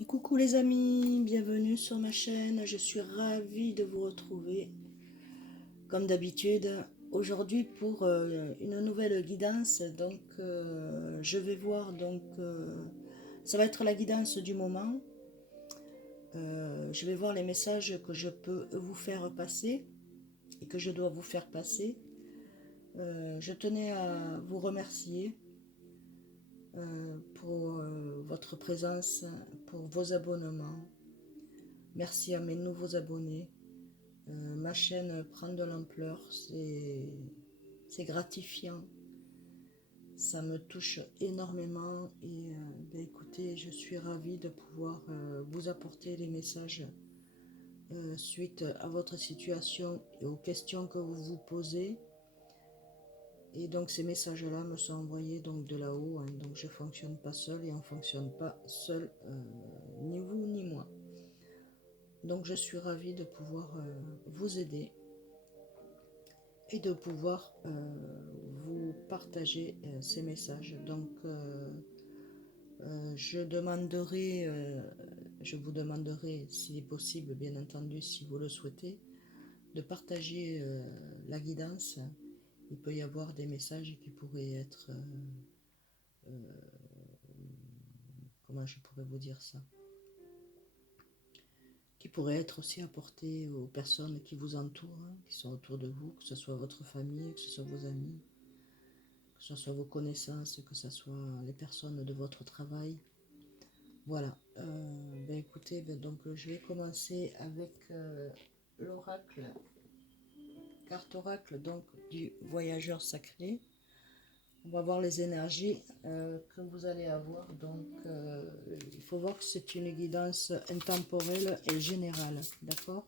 Et coucou les amis, bienvenue sur ma chaîne, je suis ravie de vous retrouver comme d'habitude aujourd'hui pour une nouvelle guidance. Donc je vais voir, ça va être la guidance du moment. Je vais voir les messages que je peux vous faire passer et que je dois vous faire passer. Je tenais à vous remercier pour votre présence, pour vos abonnements. Merci à mes nouveaux abonnés. Ma chaîne prend de l'ampleur, c'est gratifiant, ça me touche énormément et écoutez, je suis ravie de pouvoir vous apporter les messages suite à votre situation et aux questions que vous vous posez. Et donc ces messages-là me sont envoyés donc de là-haut, hein, donc je ne fonctionne pas seul et on ne fonctionne pas seul, ni vous ni moi. Donc je suis ravie de pouvoir vous aider et de pouvoir vous partager ces messages. Donc je vous demanderai, s'il est possible, bien entendu, si vous le souhaitez, de partager la guidance. Il peut y avoir des messages qui pourraient être, comment je pourrais vous dire ça, qui pourraient être aussi apportés aux personnes qui vous entourent, hein, qui sont autour de vous, que ce soit votre famille, que ce soit vos amis, que ce soit vos connaissances, que ce soit les personnes de votre travail. Voilà, écoutez, donc je vais commencer avec l'oracle, carte oracle donc du voyageur sacré. On va voir les énergies que vous allez avoir. Donc il faut voir que c'est une guidance intemporelle et générale, d'accord?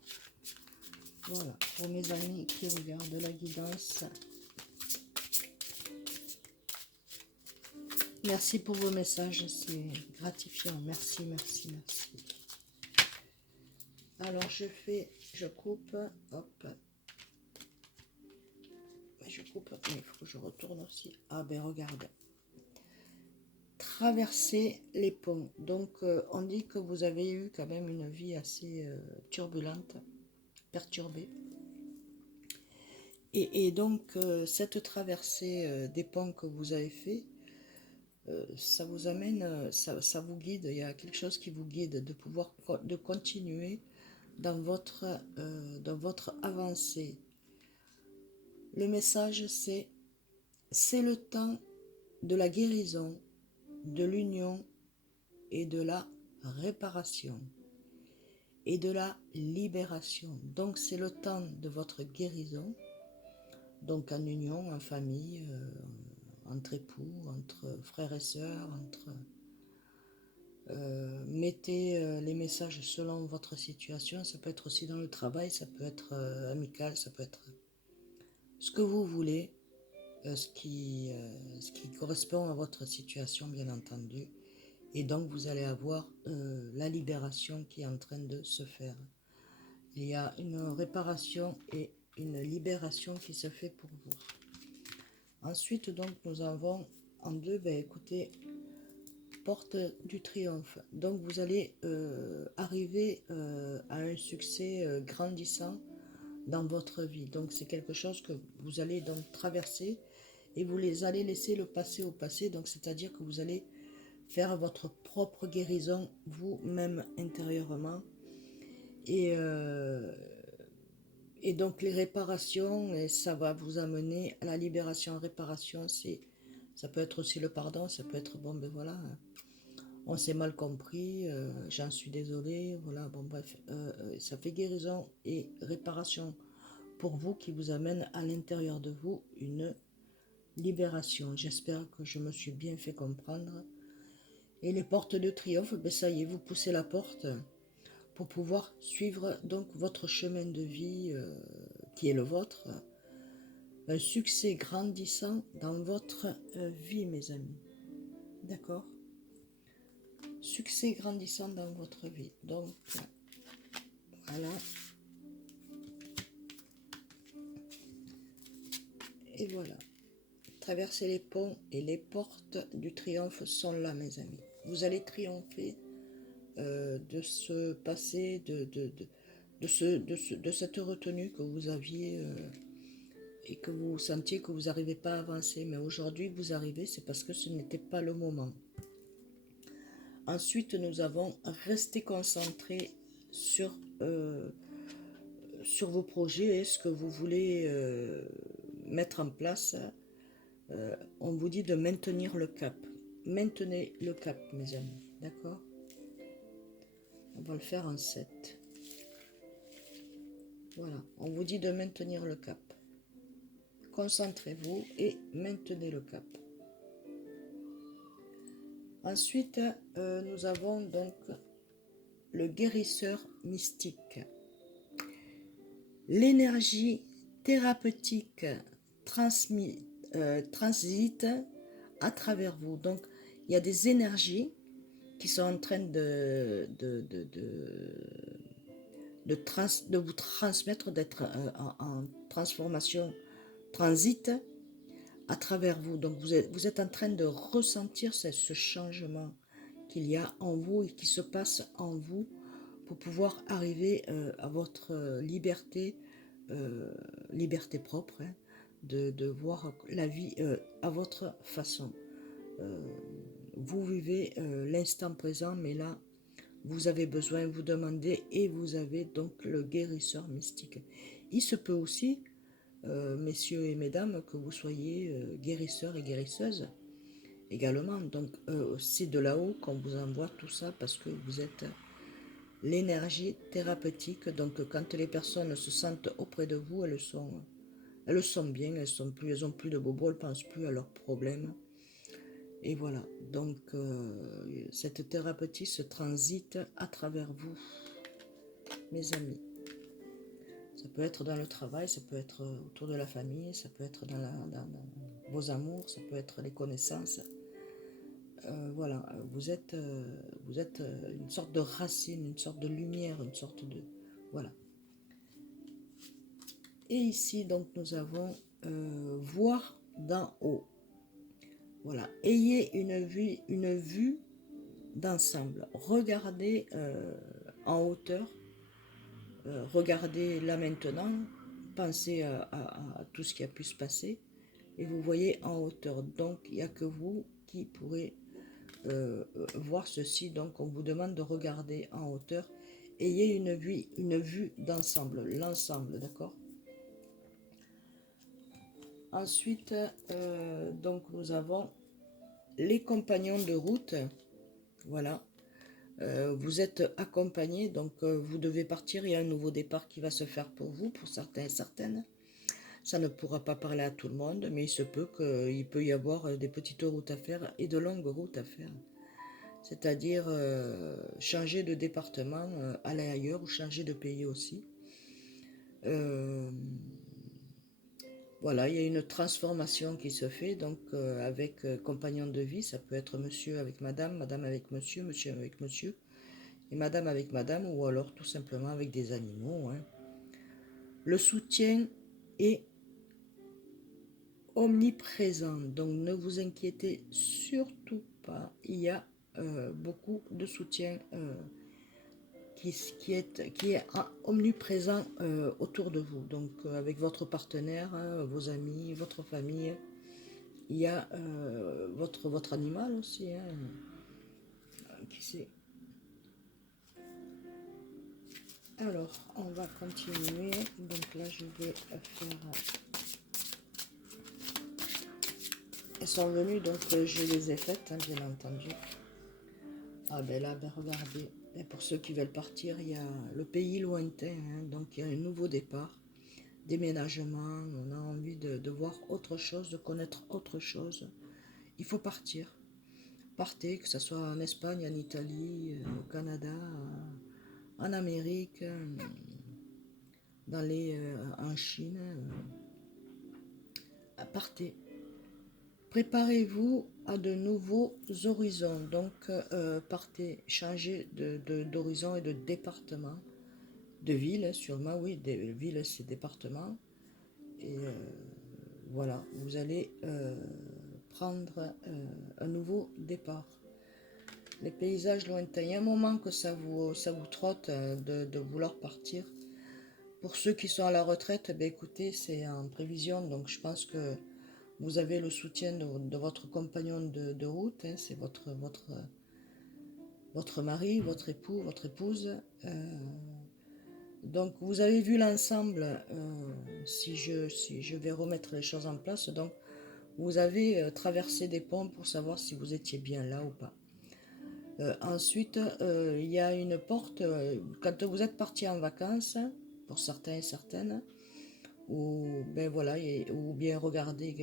Voilà, pour mes amis qui regardent la guidance. Merci pour vos messages, c'est gratifiant. Merci, merci, merci. Alors je coupe, hop. Je coupe, mais il faut que je retourne aussi. Ah ben regarde. Traverser les ponts. Donc on dit que vous avez eu quand même une vie assez turbulente, perturbée. Et donc cette traversée des ponts que vous avez fait, ça vous amène, ça vous guide. Il y a quelque chose qui vous guide de pouvoir de continuer dans votre avancée. Le message c'est le temps de la guérison, de l'union et de la réparation et de la libération. Donc c'est le temps de votre guérison, donc en union, en famille, entre époux, entre frères et sœurs, mettez les messages selon votre situation. Ça peut être aussi dans le travail, ça peut être amical, ça peut être ce que vous voulez, ce qui correspond à votre situation bien entendu. Et donc vous allez avoir la libération qui est en train de se faire. Il y a une réparation et une libération qui se fait pour vous. Ensuite donc nous avons en deux, écoutez, porte du triomphe. Donc vous allez arriver à un succès grandissant dans votre vie. Donc c'est quelque chose que vous allez donc traverser et vous allez laisser le passé au passé. Donc c'est-à-dire que vous allez faire votre propre guérison vous-même intérieurement. Et, euh, et donc les réparations, et ça va vous amener à la libération. Réparation, ça peut être aussi le pardon, ça peut être, bon ben voilà, on s'est mal compris, j'en suis désolée, voilà, bon bref, ça fait guérison et réparation pour vous qui vous amène à l'intérieur de vous une libération. J'espère que je me suis bien fait comprendre. Et les portes de triomphe, ça y est, vous poussez la porte pour pouvoir suivre donc votre chemin de vie qui est le vôtre. Un succès grandissant dans votre vie, mes amis. D'accord? Succès grandissant dans votre vie. Donc, voilà. Et voilà. Traverser les ponts et les portes du triomphe sont là, mes amis. Vous allez triompher de se passer de cette retenue que vous aviez et que vous sentiez que vous n'arrivez pas à avancer. Mais aujourd'hui, vous arrivez, c'est parce que ce n'était pas le moment. Ensuite, nous avons resté concentré sur vos projets et ce que vous voulez mettre en place. On vous dit de maintenir le cap. Maintenez le cap, mes amis. D'accord? On va le faire en 7. Voilà. On vous dit de maintenir le cap. Concentrez-vous et maintenez le cap. Ensuite, nous avons donc le guérisseur mystique. L'énergie thérapeutique transite à travers vous. Donc, il y a des énergies qui sont en train de vous transmettre, d'être en transformation, transit à travers vous. Donc, vous êtes en train de ressentir ce changement qu'il y a en vous et qui se passe en vous pour pouvoir arriver à votre liberté, liberté propre, hein, de voir la vie à votre façon. Vous vivez l'instant présent, mais là, vous avez besoin, vous demandez, et vous avez donc le guérisseur mystique. Il se peut aussi, messieurs et mesdames, que vous soyez guérisseurs et guérisseuses également. Donc, c'est de là-haut qu'on vous envoie tout ça parce que vous êtes l'énergie thérapeutique. Donc, quand les personnes se sentent auprès de vous, elles le sont bien, elles n'ont plus de bobos, elles ne pensent plus à leurs problèmes. Et voilà, donc cette thérapeutie se transite à travers vous, mes amis. Ça peut être dans le travail, ça peut être autour de la famille, ça peut être dans vos amours, ça peut être les connaissances. Voilà, vous êtes une sorte de racine, une sorte de lumière, une sorte de... Voilà. Et ici, donc, nous avons voir d'en haut. Voilà, ayez une vue d'ensemble. Regardez en hauteur, regardez là maintenant, pensez à tout ce qui a pu se passer et vous voyez en hauteur. Donc, il n'y a que vous qui pourrez voir ceci. Donc, on vous demande de regarder en hauteur. Ayez une vue d'ensemble, l'ensemble, d'accord? Ensuite, donc nous avons les compagnons de route. Voilà. Vous êtes accompagné, donc vous devez partir. Il y a un nouveau départ qui va se faire pour vous, pour certains et certaines. Ça ne pourra pas parler à tout le monde, mais il se peut qu'il peut y avoir des petites routes à faire et de longues routes à faire. C'est-à-dire changer de département, aller ailleurs ou changer de pays aussi. Voilà, il y a une transformation qui se fait, donc avec compagnon de vie, ça peut être monsieur avec madame, madame avec monsieur, monsieur avec monsieur, et madame avec madame, ou alors tout simplement avec des animaux. Hein. Le soutien est omniprésent, donc ne vous inquiétez surtout pas, il y a beaucoup de soutien qui est omniprésent autour de vous, donc avec votre partenaire, vos amis, votre famille. Il y a votre animal aussi, hein, qui sait. Alors, on va continuer. Donc là, je vais faire... Elles sont venues, donc je les ai faites, hein, bien entendu. Ah ben là, ben regardez. Et pour ceux qui veulent partir, il y a le pays lointain, hein, donc il y a un nouveau départ, déménagement, on a envie de voir autre chose, de connaître autre chose. Il faut partir. Partez, que ce soit en Espagne, en Italie, au Canada, en Amérique, en Chine. Partez. Préparez-vous à de nouveaux horizons. Donc, partez, changez d'horizon et de département. De ville, sûrement, oui, des villes, c'est département. Et voilà, vous allez prendre un nouveau départ. les paysages lointains. Il y a un moment que ça vous trotte de vouloir partir. Pour ceux qui sont à la retraite, ben écoutez, c'est en prévision, donc je pense que vous avez le soutien de votre compagnon de route, hein, c'est votre mari, votre époux, votre épouse. Donc vous avez vu l'ensemble, si je vais remettre les choses en place, donc vous avez traversé des ponts pour savoir si vous étiez bien là ou pas. Ensuite, il y a une porte, quand vous êtes parti en vacances, pour certains et certaines, ou, ben voilà, ou bien regarder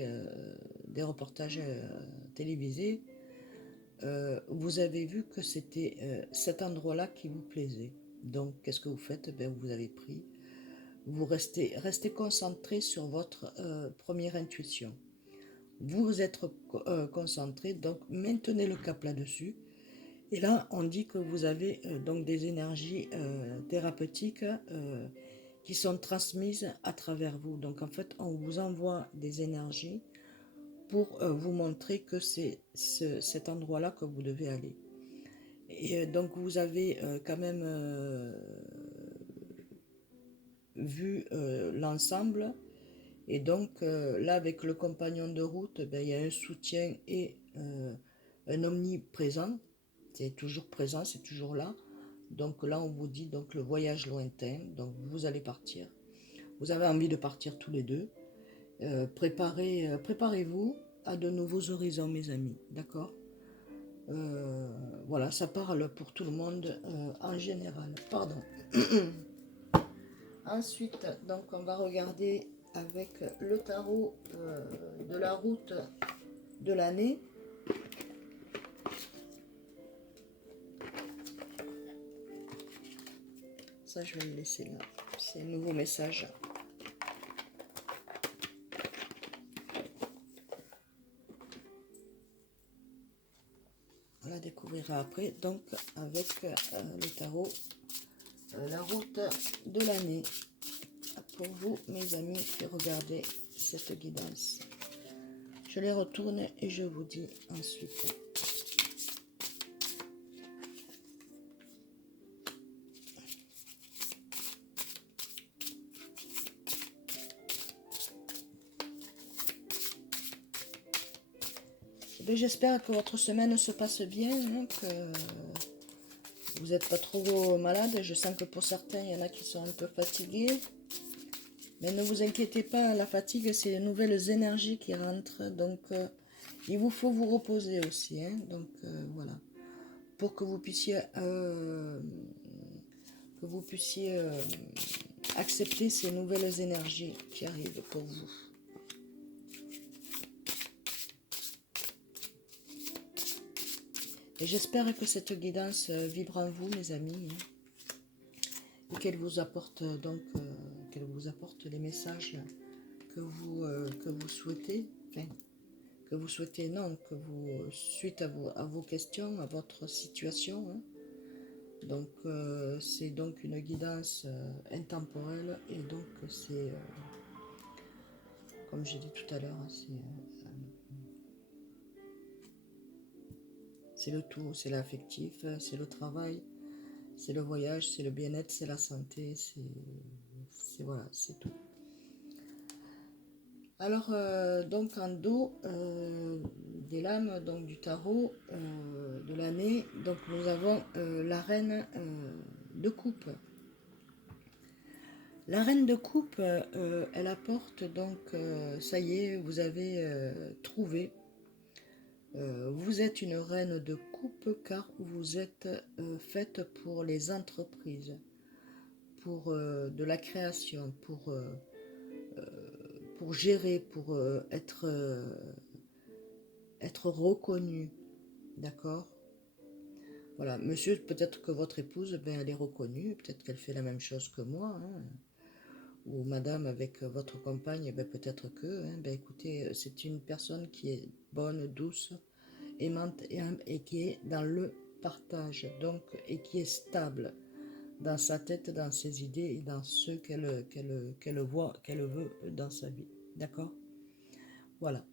des reportages télévisés, vous avez vu que c'était cet endroit-là qui vous plaisait. Donc, qu'est-ce que vous faites? Ben, vous avez pris, vous restez concentré sur votre première intuition. Vous êtes concentré, donc maintenez le cap là-dessus. Et là, on dit que vous avez donc des énergies thérapeutiques qui sont transmises à travers vous. Donc en fait, on vous envoie des énergies pour vous montrer que c'est cet endroit-là que vous devez aller. Et donc vous avez quand même vu l'ensemble. Et donc là, avec le compagnon de route, ben, il y a un soutien et un omniprésent. C'est toujours présent, c'est toujours là. Donc là, on vous dit donc le voyage lointain. Donc vous allez partir. Vous avez envie de partir tous les deux. Préparez-vous à de nouveaux horizons, mes amis. D'accord. Voilà, ça parle pour tout le monde en général. Pardon. Ensuite, donc on va regarder avec le tarot de la route de l'année. Ça, je vais le laisser là. C'est un nouveau message. On la découvrira après, donc avec le tarot, la route de l'année. Pour vous, mes amis, qui regardez cette guidance. Je les retourne et je vous dis ensuite. J'espère que votre semaine se passe bien, hein, que vous n'êtes pas trop malade. Je sens que pour certains, il y en a qui sont un peu fatigués. Mais ne vous inquiétez pas, la fatigue, c'est les nouvelles énergies qui rentrent. Donc, il vous faut vous reposer aussi. Hein, donc, voilà. Pour que vous puissiez, accepter ces nouvelles énergies qui arrivent pour vous. Et j'espère que cette guidance vibre en vous, mes amis, hein, et qu'elle vous apporte qu'elle vous apporte les messages que vous souhaitez, enfin, que vous souhaitez, non, que vous, suite à vos questions, à votre situation. Hein. Donc, c'est donc une guidance intemporelle, et donc c'est, comme j'ai dit tout à l'heure, hein, c'est le tout, c'est l'affectif, c'est le travail, c'est le voyage, c'est le bien-être, c'est la santé, c'est voilà, c'est tout. Alors, donc en dos des lames donc, du tarot de l'année, donc nous avons la reine de coupe. La reine de coupe, elle apporte donc, ça y est, vous avez trouvé. Vous êtes une reine de coupe car vous êtes faite pour les entreprises, pour de la création, pour gérer, pour être reconnu, d'accord? Voilà, monsieur, peut-être que votre épouse, ben, elle est reconnue, peut-être qu'elle fait la même chose que moi, hein. Ou madame avec votre compagne, ben, peut-être que, hein, ben, écoutez, c'est une personne qui est bonne, douce, aimante et qui est dans le partage, donc, et qui est stable dans sa tête, dans ses idées et dans ce qu'elle voit, qu'elle veut dans sa vie, d'accord? Voilà.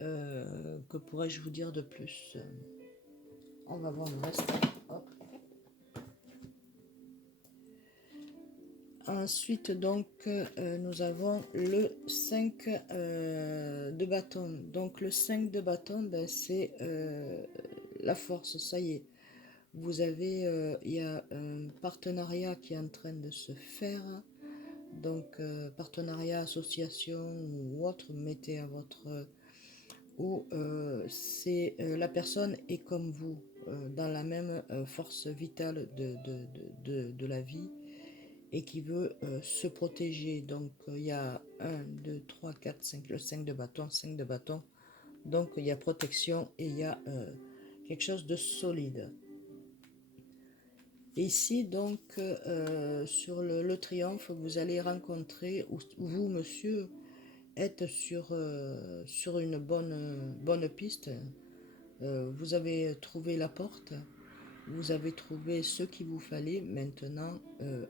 Que pourrais-je vous dire de plus? On va voir le reste. Hop. Ensuite, donc, nous avons le 5 de bâton. Donc, le 5 de bâton, ben, c'est la force, ça y est. Vous avez, il y a un partenariat qui est en train de se faire. Donc, partenariat, association ou autre, mettez à votre... ou c'est la personne est comme vous, dans la même force vitale de la vie et qui veut se protéger. Donc, il y a 1, 2, 3, 4, 5, le 5 de bâton, 5 de bâton. Donc, il y a protection et il y a quelque chose de solide. Ici, donc, sur le triomphe, vous allez rencontrer, ou vous, monsieur, êtes sur une bonne piste. Vous avez trouvé la porte, vous avez trouvé ce qu'il vous fallait. Maintenant,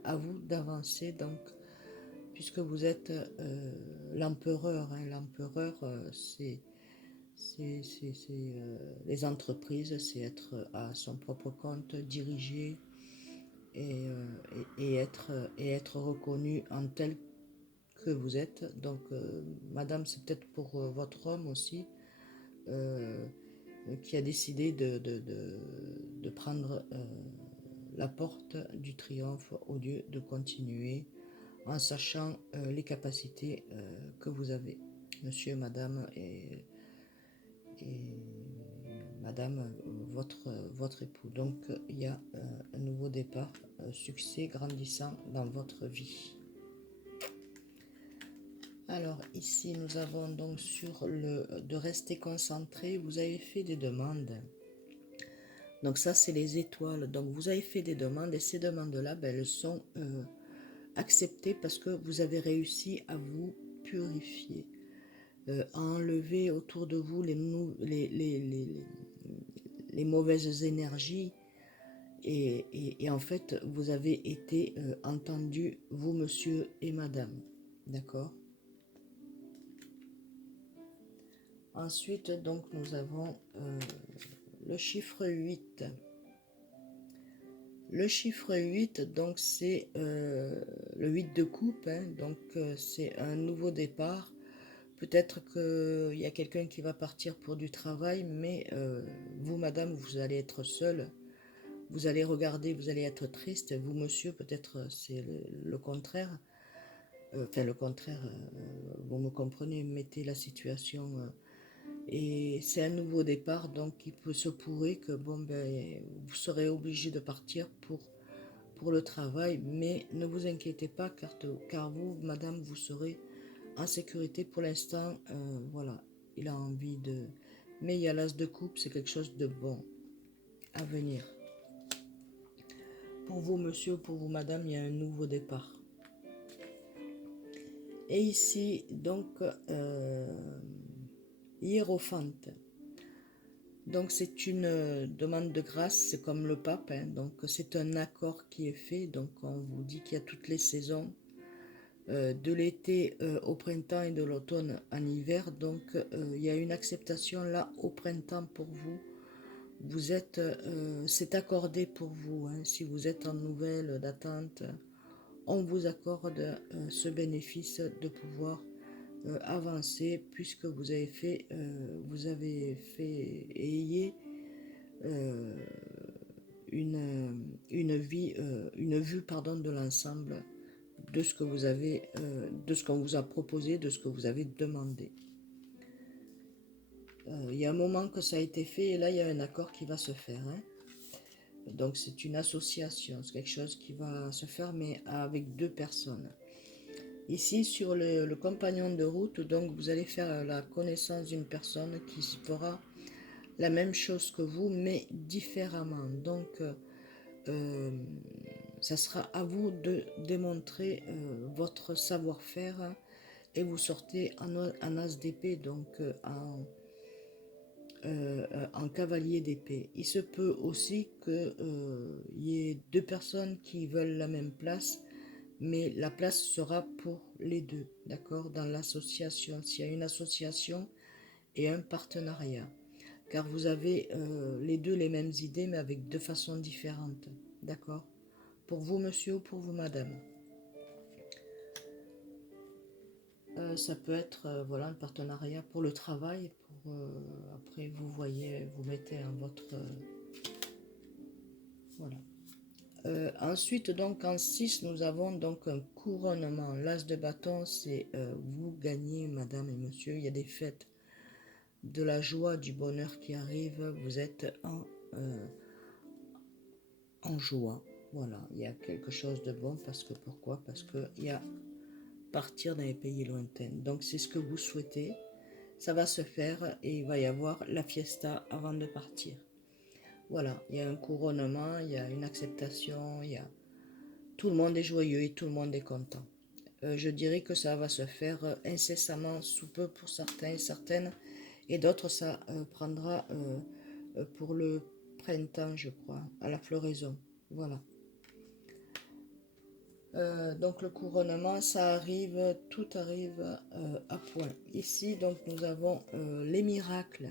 à vous d'avancer, donc, puisque vous êtes l'empereur. Hein. L'empereur, c'est les entreprises, c'est être à son propre compte, diriger et être reconnu en tel que vous êtes. Donc, madame, c'est peut-être pour votre homme aussi, qui a décidé de prendre la porte du triomphe au lieu de continuer en sachant les capacités que vous avez, monsieur, madame et madame, votre époux. Donc, il y a un nouveau départ, succès grandissant dans votre vie. Alors, ici, nous avons donc sur le de rester concentré, vous avez fait des demandes. Donc ça, c'est les étoiles. Donc, vous avez fait des demandes et ces demandes-là, ben, elles sont acceptées parce que vous avez réussi à vous purifier, à enlever autour de vous les mauvaises énergies. Et en fait, vous avez été entendu, vous, monsieur et madame. D'accord? Ensuite, donc, nous avons le chiffre 8. Le chiffre 8, donc, c'est le 8 de coupe. Hein, donc, c'est un nouveau départ. Peut-être qu'il y a quelqu'un qui va partir pour du travail, mais vous, madame, vous allez être seule. Vous allez regarder, vous allez être triste. Vous, monsieur, peut-être c'est le contraire. Enfin, le contraire, vous me comprenez, mettez la situation... et c'est un nouveau départ, donc il peut se pourrait que bon, ben, vous serez obligé de partir pour le travail, mais ne vous inquiétez pas, car vous, madame, vous serez en sécurité pour l'instant. Voilà, il a envie de... Mais il y a l'as de coupe, c'est quelque chose de bon à venir. Pour vous, monsieur, pour vous, madame, il y a un nouveau départ. Et ici, donc, hiérophante. Donc c'est une demande de grâce, c'est comme le pape, hein, donc c'est un accord qui est fait, donc on vous dit qu'il y a toutes les saisons, de l'été au printemps et de l'automne en hiver, donc il y a une acceptation là au printemps pour vous, vous êtes, c'est accordé pour vous, hein, si vous êtes en nouvelle d'attente, on vous accorde ce bénéfice de pouvoir avancer puisque vous avez fait et ayez une vue pardon, de l'ensemble de ce que vous avez, de ce qu'on vous a proposé, de ce que vous avez demandé. Il y a un moment que ça a été fait et là il y a un accord qui va se faire. Hein. Donc c'est une association, c'est quelque chose qui va se faire mais avec deux personnes. Ici sur le compagnon de route, donc vous allez faire la connaissance d'une personne qui fera la même chose que vous mais différemment. Donc ça sera à vous de démontrer votre savoir-faire et vous sortez en as d'épée, donc en cavalier d'épée. Il se peut aussi qu'il y ait deux personnes qui veulent la même place, mais la place sera pour les deux, d'accord, dans l'association, s'il y a une association et un partenariat. car vous avez les deux les mêmes idées, mais avec deux façons différentes. D'accord? Pour vous, monsieur, ou pour vous, madame. Ça peut être voilà, un partenariat pour le travail. Après, vous voyez, vous mettez en votre... voilà. Ensuite, donc, en 6, nous avons donc un couronnement. L'as de bâton, c'est vous gagnez, madame et monsieur. Il y a des fêtes, de la joie, du bonheur qui arrive. Vous êtes en joie. Voilà, il y a quelque chose de bon. Parce que pourquoi? Parce qu'il y a partir dans les pays lointains. Donc, c'est ce que vous souhaitez. Ça va se faire et il va y avoir la fiesta avant de partir. Voilà, il y a un couronnement, il y a une acceptation, il y a... tout le monde est joyeux et tout le monde est content. Je dirais que ça va se faire incessamment sous peu pour certains et certaines, et d'autres ça prendra pour le printemps, je crois, à la floraison. Voilà. Donc le couronnement, ça arrive, tout arrive à point. Ici, donc nous avons les miracles.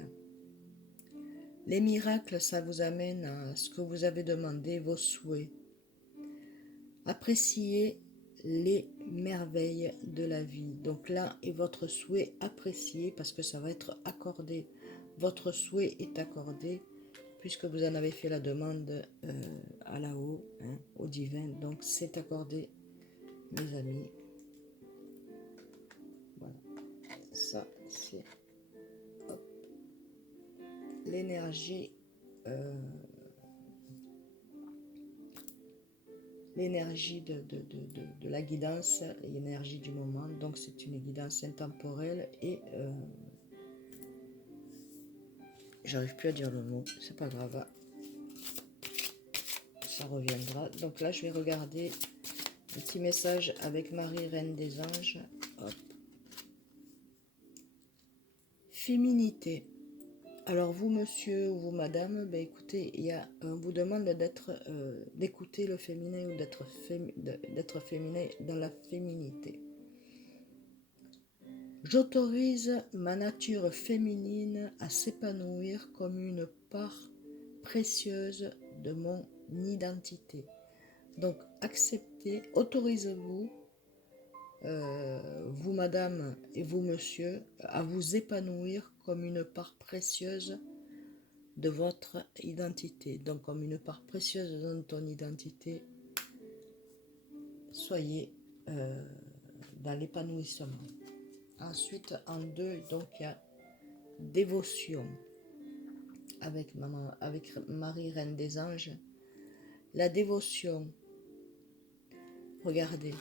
Les miracles, ça vous amène à ce que vous avez demandé, vos souhaits. Appréciez les merveilles de la vie. Donc là est votre souhait apprécié parce que ça va être accordé. Votre souhait est accordé puisque vous en avez fait la demande à là-haut, hein, au divin. Donc c'est accordé, mes amis. Voilà. Ça, c'est l'énergie l'énergie de la guidance, l'énergie du moment. Donc c'est une guidance intemporelle et j'arrive plus à dire le mot, c'est pas grave, ça reviendra. Donc là je vais regarder un petit message avec Marie, Reine des Anges. Hop. Féminité. Alors vous monsieur ou vous madame, ben écoutez, on vous demande d'écouter le féminin ou d'être féminin dans la féminité. J'autorise ma nature féminine à s'épanouir comme une part précieuse de mon identité. Donc acceptez, autorisez-vous, vous madame et vous monsieur, à vous épanouir comme une part précieuse de votre identité. Donc comme une part précieuse de ton identité, soyez dans l'épanouissement. Ensuite, en 2, donc il y a dévotion avec Marie, Reine des Anges. La dévotion, regardez,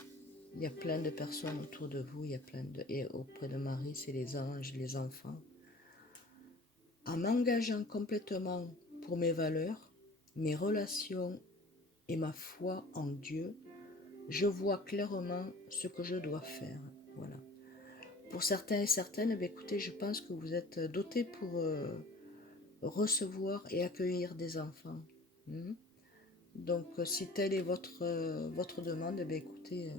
il y a plein de personnes autour de vous, et auprès de Marie, c'est les anges, les enfants. En m'engageant complètement pour mes valeurs, mes relations et ma foi en Dieu, je vois clairement ce que je dois faire. Voilà. Pour certains et certaines, écoutez, je pense que vous êtes dotés pour recevoir et accueillir des enfants. Donc, si telle est votre demande, écoutez,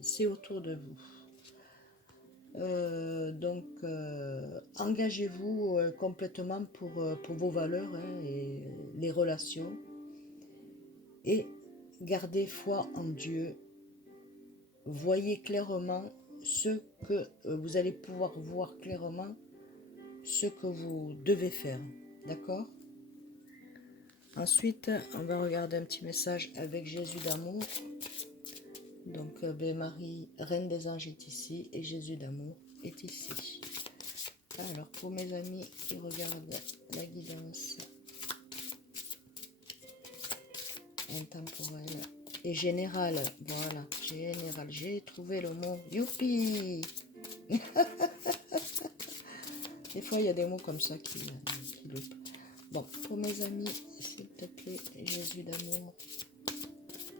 c'est autour de vous. Donc, engagez-vous complètement pour vos valeurs et les relations. Et gardez foi en Dieu. Voyez clairement ce que vous allez pouvoir voir clairement ce que vous devez faire. D'accord? Ensuite, on va regarder un petit message avec Jésus d'amour. Donc, Marie, Reine des Anges est ici et Jésus d'amour est ici. Alors, pour mes amis qui regardent la guidance intemporelle et générale, voilà, générale, j'ai trouvé le mot, youpi. Des fois, il y a des mots comme ça qui loupent. Bon, pour mes amis, s'il te plaît, Jésus d'amour,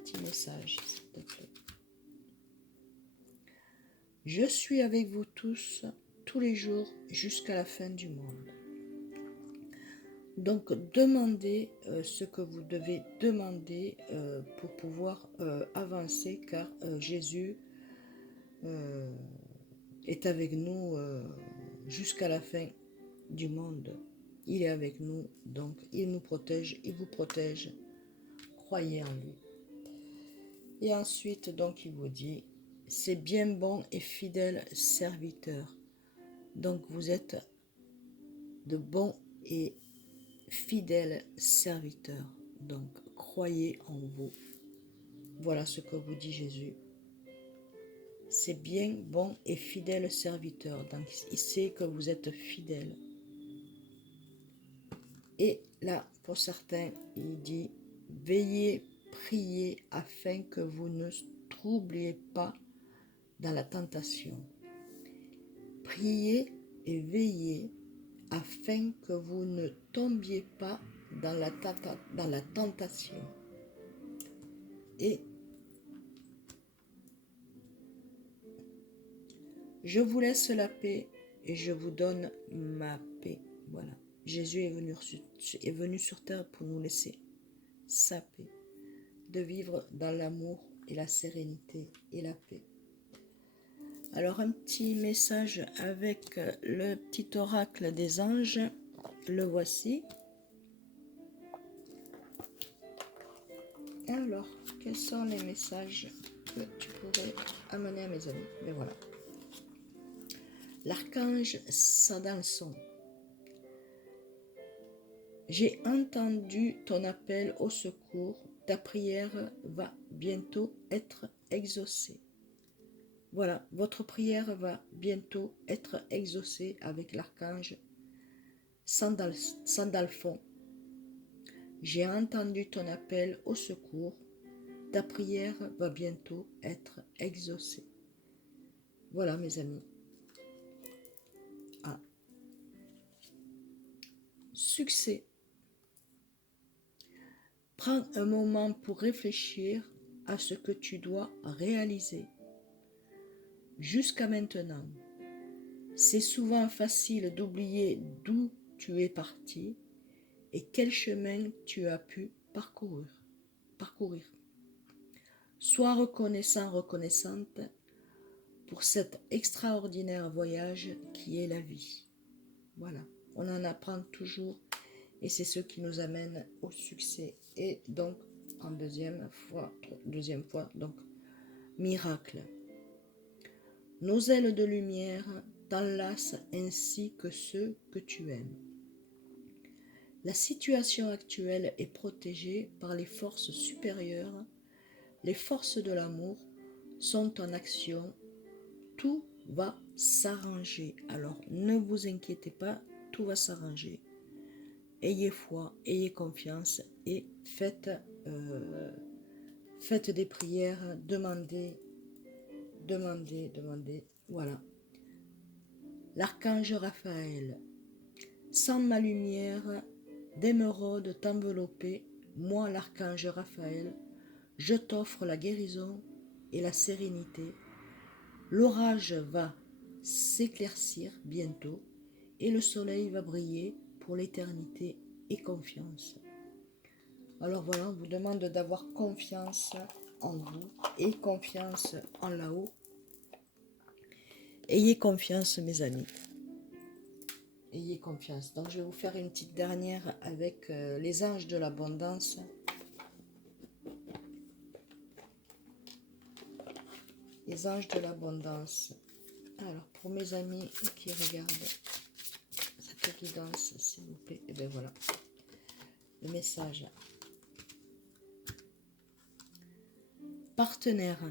petit message, s'il te plaît. Je suis avec vous tous les jours, jusqu'à la fin du monde. Donc, demandez ce que vous devez demander pour pouvoir avancer, car Jésus est avec nous jusqu'à la fin du monde. il est avec nous, donc il nous protège, il vous protège. Croyez en lui. Et ensuite, donc, il vous dit, c'est bien bon et fidèle serviteur. Donc, vous êtes de bons et fidèles serviteurs. Donc, croyez en vous. Voilà ce que vous dit Jésus. C'est bien bon et fidèle serviteur. Donc, il sait que vous êtes fidèle. Et là, pour certains, il dit, veillez, priez afin que vous ne troubliez pas dans la tentation. Priez et veillez afin que vous ne tombiez pas dans la tentation. Et je vous laisse la paix et je vous donne ma paix. Voilà. Jésus est venu sur terre pour nous laisser sa paix, de vivre dans l'amour et la sérénité et la paix. Alors un petit message avec le petit oracle des anges, le voici. Alors, quels sont les messages que tu pourrais amener à mes amis? Mais voilà. L'archange Sadalson. J'ai entendu ton appel au secours, ta prière va bientôt être exaucée. Voilà, votre prière va bientôt être exaucée avec l'archange Sandalphon. J'ai entendu ton appel au secours, ta prière va bientôt être exaucée. Voilà mes amis. Ah. Succès. Prends un moment pour réfléchir à ce que tu dois réaliser. Jusqu'à maintenant, c'est souvent facile d'oublier d'où tu es parti et quel chemin tu as pu parcourir. Sois reconnaissant, reconnaissante pour cet extraordinaire voyage qui est la vie. Voilà, on en apprend toujours et c'est ce qui nous amène au succès. Et donc, en deuxième fois, donc, miracle. Nos ailes de lumière t'enlacent ainsi que ceux que tu aimes. La situation actuelle est protégée par les forces supérieures. Les forces de l'amour sont en action. Tout va s'arranger. Alors, ne vous inquiétez pas, tout va s'arranger. Ayez foi, ayez confiance et faites des prières, demandez. Voilà. L'archange Raphaël. Sans ma lumière d'émeraude t'envelopper, moi l'archange Raphaël, je t'offre la guérison et la sérénité. L'orage va s'éclaircir bientôt et le soleil va briller pour l'éternité et confiance. Alors voilà, on vous demande d'avoir confiance en vous et confiance en là-haut. Ayez confiance mes amis. Ayez confiance. Donc je vais vous faire une petite dernière avec les anges de l'abondance. Les anges de l'abondance. Alors pour mes amis qui regardent cette guidance, s'il vous plaît, et bien voilà. Le message. Partenaire.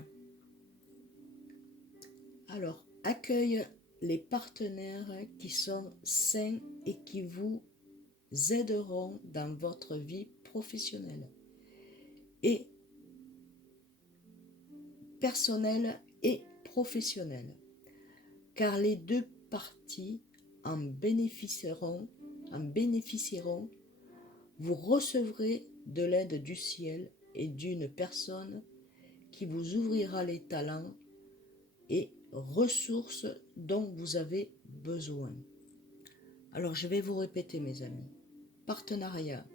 Alors, accueille les partenaires qui sont sains et qui vous aideront dans votre vie professionnelle et personnelle et professionnelle, car les deux parties en bénéficieront. Vous recevrez de l'aide du ciel et d'une personne qui vous ouvrira les talents et ressources dont vous avez besoin. Alors je vais vous répéter mes amis. Partenariat,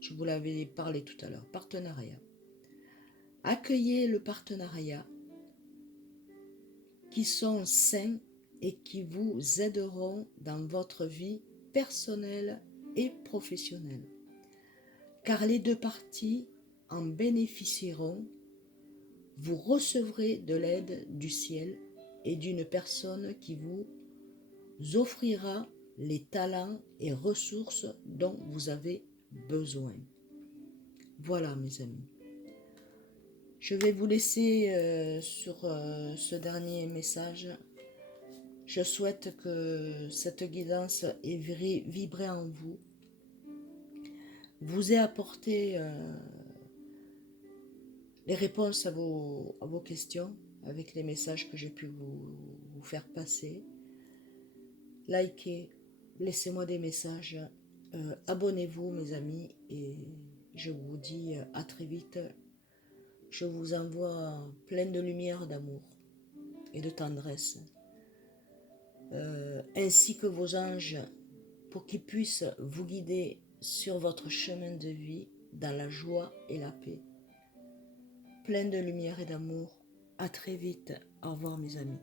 je vous l'avais parlé tout à l'heure, partenariat. Accueillez le partenariat qui sont sains et qui vous aideront dans votre vie personnelle et professionnel. Car les deux parties en bénéficieront. Vous recevrez de l'aide du ciel et d'une personne qui vous offrira les talents et ressources dont vous avez besoin. Voilà mes amis. Je vais vous laisser sur ce dernier message. Je souhaite que cette guidance ait vibré en vous, vous ait apporté les réponses à vos questions avec les messages que j'ai pu vous faire passer. Likez, laissez-moi des messages, abonnez-vous mes amis et je vous dis à très vite. Je vous envoie plein de lumière, d'amour et de tendresse, ainsi que vos anges pour qu'ils puissent vous guider sur votre chemin de vie dans la joie et la paix. Plein de lumière et d'amour. À très vite. Au revoir mes amis.